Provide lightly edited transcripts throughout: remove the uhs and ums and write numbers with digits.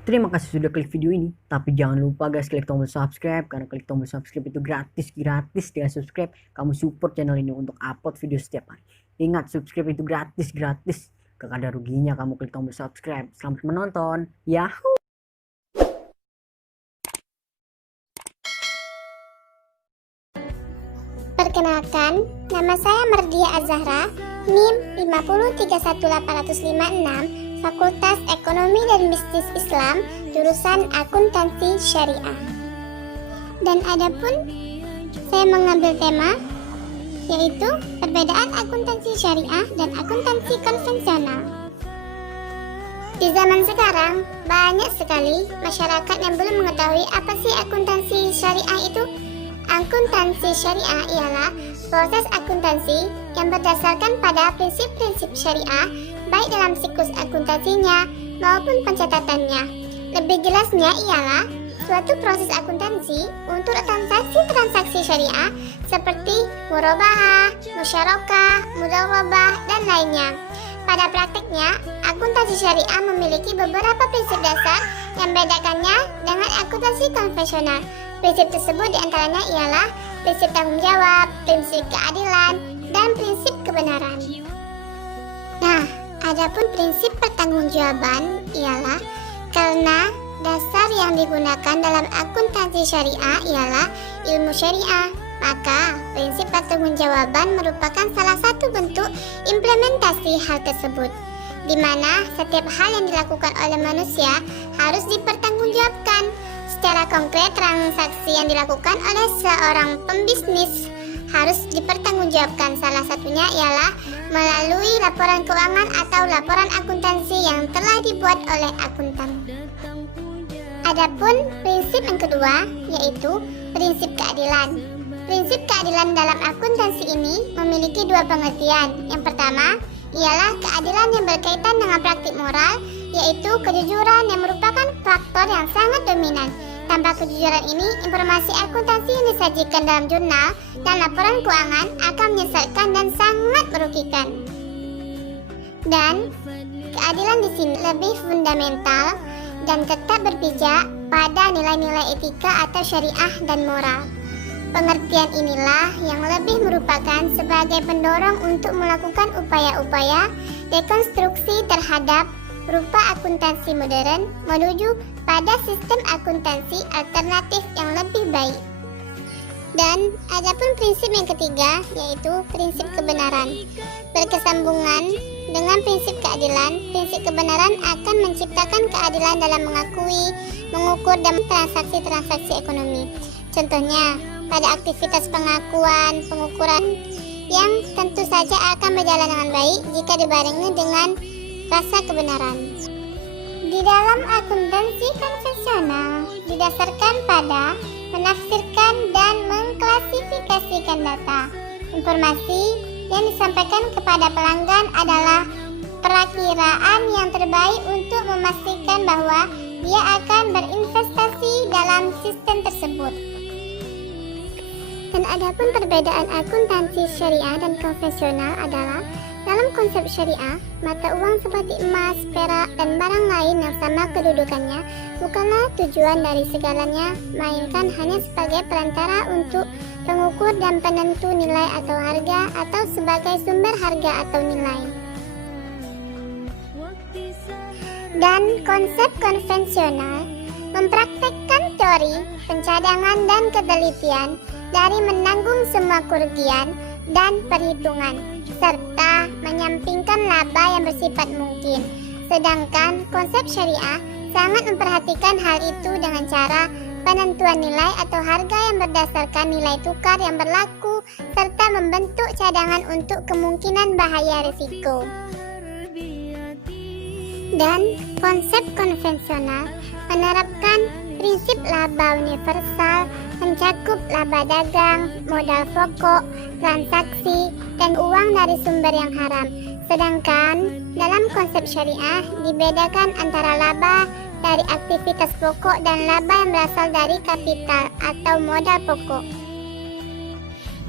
Terima kasih sudah klik video ini, tapi jangan lupa guys klik tombol subscribe, karena klik tombol subscribe itu gratis dengan subscribe kamu support channel ini untuk upload video setiap hari. Ingat, subscribe itu gratis, gak ada ruginya kamu klik tombol subscribe. Selamat menonton. Yahoo. Perkenalkan, nama saya Mardia Azahra, NIM 5031856, Fakultas Ekonomi dan Bisnis Islam, jurusan Akuntansi Syariah. Dan adapun saya mengambil tema yaitu perbedaan akuntansi syariah dan akuntansi konvensional. Di zaman sekarang, banyak sekali masyarakat yang belum mengetahui apa sih akuntansi syariah itu. Akuntansi syariah ialah proses akuntansi yang berdasarkan pada prinsip-prinsip syariah, baik dalam siklus akuntansinya maupun pencatatannya. Lebih jelasnya ialah suatu proses akuntansi untuk transaksi-transaksi syariah seperti murabahah, musyarakah, mudharabah, dan lainnya. Pada praktiknya, akuntansi syariah memiliki beberapa prinsip dasar yang membedakannya dengan akuntansi konvensional. Prinsip tersebut diantaranya ialah prinsip tanggung jawab, prinsip keadilan, dan prinsip kebenaran. Nah, adapun prinsip pertanggungjawaban ialah karena dasar yang digunakan dalam akuntansi syariah ialah ilmu syariah, maka prinsip pertanggungjawaban merupakan salah satu bentuk implementasi hal tersebut, di mana setiap hal yang dilakukan oleh manusia harus dipertanggungjawabkan. Secara konkret, transaksi yang dilakukan oleh seorang pembisnis harus dipertanggungjawabkan. Salah satunya ialah melalui laporan keuangan atau laporan akuntansi yang telah dibuat oleh akuntan. Adapun prinsip yang kedua yaitu prinsip keadilan. Prinsip keadilan dalam akuntansi ini memiliki dua pengertian. Yang pertama ialah keadilan yang berkaitan dengan praktik moral, yaitu kejujuran yang merupakan faktor yang sangat dominan. Tanpa kejujuran ini, informasi akuntansi yang disajikan dalam jurnal dan laporan keuangan akan menyesatkan dan sangat merugikan. Dan keadilan di sini lebih fundamental dan tetap berpijak pada nilai-nilai etika atau syariah dan moral. Pengertian inilah yang lebih merupakan sebagai pendorong untuk melakukan upaya-upaya dekonstruksi terhadap rupa akuntansi modern menuju pada sistem akuntansi alternatif yang lebih baik. Dan adapun prinsip yang ketiga yaitu prinsip kebenaran. Berkesambungan dengan prinsip keadilan, prinsip kebenaran akan menciptakan keadilan dalam mengakui, mengukur, dan transaksi-transaksi ekonomi. Contohnya, pada aktivitas pengakuan, pengukuran yang tentu saja akan berjalan dengan baik jika dibarengi dengan rasa kebenaran. Di dalam akuntansi konvensional didasarkan pada menafsirkan dan mengklasifikasikan data. Informasi yang disampaikan kepada pelanggan adalah perakiraan yang terbaik untuk memastikan bahwa dia akan berinvestasi dalam sistem tersebut. Dan adapun perbedaan akuntansi syariah dan konvensional adalah dalam konsep syariah, mata uang seperti emas, perak, dan barang lain yang sama kedudukannya bukanlah tujuan dari segalanya, melainkan hanya sebagai perantara untuk pengukur dan penentu nilai atau harga, atau sebagai sumber harga atau nilai. Dan konsep konvensional mempraktekkan teori, pencadangan, dan ketelitian dari menanggung semua kerugian dan perhitungan, serta menyampingkan laba yang bersifat mungkin. Sedangkan konsep syariah sangat memperhatikan hal itu dengan cara penentuan nilai atau harga yang berdasarkan nilai tukar yang berlaku, serta membentuk cadangan untuk kemungkinan bahaya risiko. Dan konsep konvensional menerapkan prinsip laba universal, mencakup laba dagang, modal pokok, transaksi, dan uang dari sumber yang haram. Sedangkan dalam konsep syariah dibedakan antara laba dari aktivitas pokok dan laba yang berasal dari kapital atau modal pokok.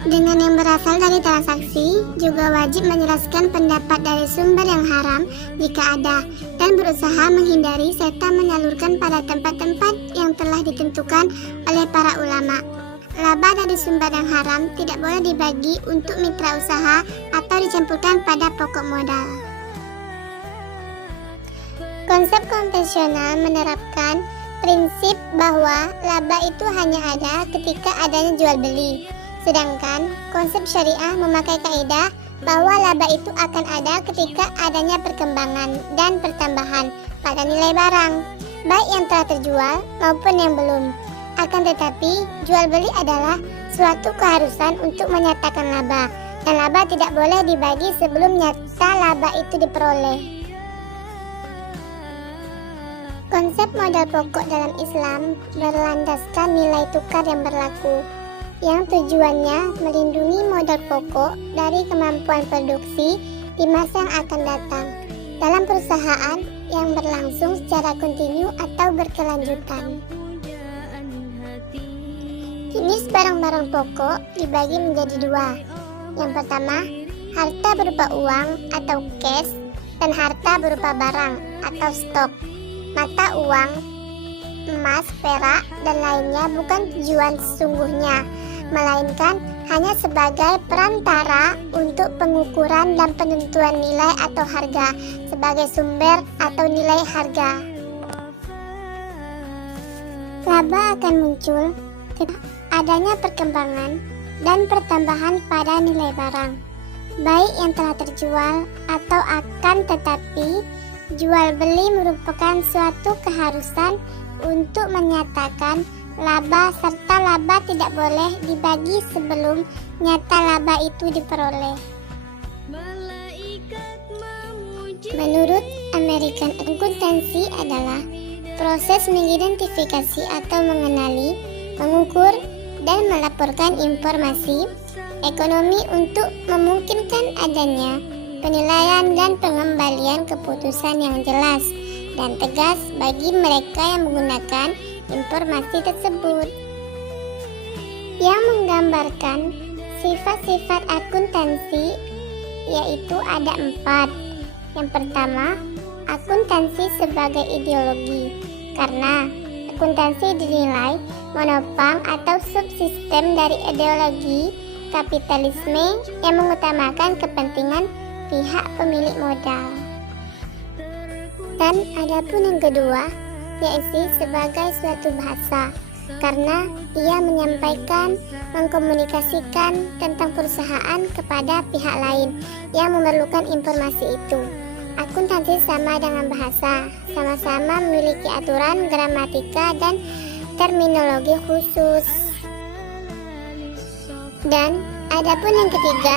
Dengan yang berasal dari transaksi, juga wajib menjelaskan pendapat dari sumber yang haram jika ada, dan berusaha menghindari serta menyalurkan pada tempat-tempat yang telah ditentukan oleh para ulama. Laba dari sumber yang haram tidak boleh dibagi untuk mitra usaha atau dicampurkan pada pokok modal. Konsep konvensional menerapkan prinsip bahwa laba itu hanya ada ketika adanya jual beli. Sedangkan konsep syariah memakai kaidah bahwa laba itu akan ada ketika adanya perkembangan dan pertambahan pada nilai barang, baik yang telah terjual maupun yang belum. Akan tetapi, jual beli adalah suatu keharusan untuk menyatakan laba, dan laba tidak boleh dibagi sebelum nyata laba itu diperoleh. Konsep modal pokok dalam Islam berlandaskan nilai tukar yang berlaku, yang tujuannya melindungi modal pokok dari kemampuan produksi di masa yang akan datang dalam perusahaan yang berlangsung secara kontinu atau berkelanjutan. Jenis barang-barang pokok dibagi menjadi dua. Yang pertama, harta berupa uang atau cash, dan harta berupa barang atau stok. Mata uang, emas, perak, dan lainnya bukan tujuan sesungguhnya, melainkan hanya sebagai perantara untuk pengukuran dan penentuan nilai atau harga sebagai sumber atau nilai harga. Laba akan muncul adanya perkembangan dan pertambahan pada nilai barang, baik yang telah terjual atau akan tetapi jual beli merupakan suatu keharusan untuk menyatakan laba, serta laba tidak boleh dibagi sebelum nyata laba itu diperoleh. Menurut American Accountancy adalah proses mengidentifikasi atau mengenali, mengukur, dan melaporkan informasi ekonomi untuk memungkinkan adanya penilaian dan pengembalian keputusan yang jelas dan tegas bagi mereka yang menggunakan informasi tersebut. Yang menggambarkan sifat-sifat akuntansi yaitu ada 4. Yang pertama, akuntansi sebagai ideologi, karena akuntansi dinilai menopang atau subsistem dari ideologi kapitalisme yang mengutamakan kepentingan pihak pemilik modal. Dan adapun yang kedua, yaitu sebagai suatu bahasa, karena ia menyampaikan, mengkomunikasikan tentang perusahaan kepada pihak lain yang memerlukan informasi itu. Akuntansi sama dengan bahasa, sama-sama memiliki aturan gramatika dan terminologi khusus. Dan adapun yang ketiga,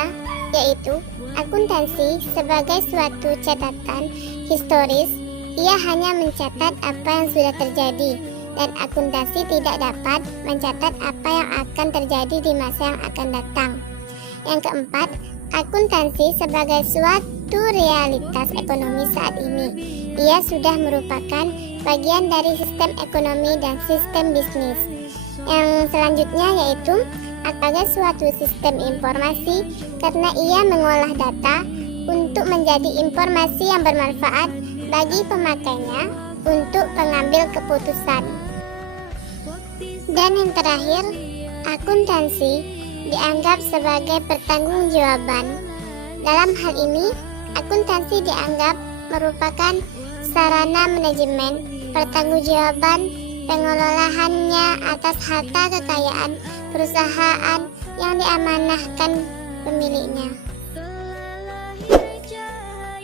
yaitu akuntansi sebagai suatu catatan historis. Ia hanya mencatat apa yang sudah terjadi, dan akuntansi tidak dapat mencatat apa yang akan terjadi di masa yang akan datang. Yang keempat, akuntansi sebagai suatu realitas ekonomi saat ini. Ia sudah merupakan bagian dari sistem ekonomi dan sistem bisnis. Yang selanjutnya yaitu sebagai suatu sistem informasi, karena ia mengolah data untuk menjadi informasi yang bermanfaat bagi pemakainya untuk pengambil keputusan. Dan yang terakhir, akuntansi dianggap sebagai pertanggungjawaban. Dalam hal ini, akuntansi dianggap merupakan sarana manajemen pertanggungjawaban pengelolaannya atas harta kekayaan perusahaan yang diamanahkan pemiliknya.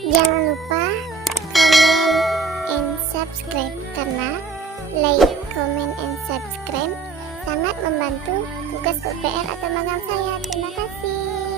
Jangan lupa comment and subscribe, karena like, comment, and subscribe sangat membantu tugas PR atau magang saya. Terima kasih.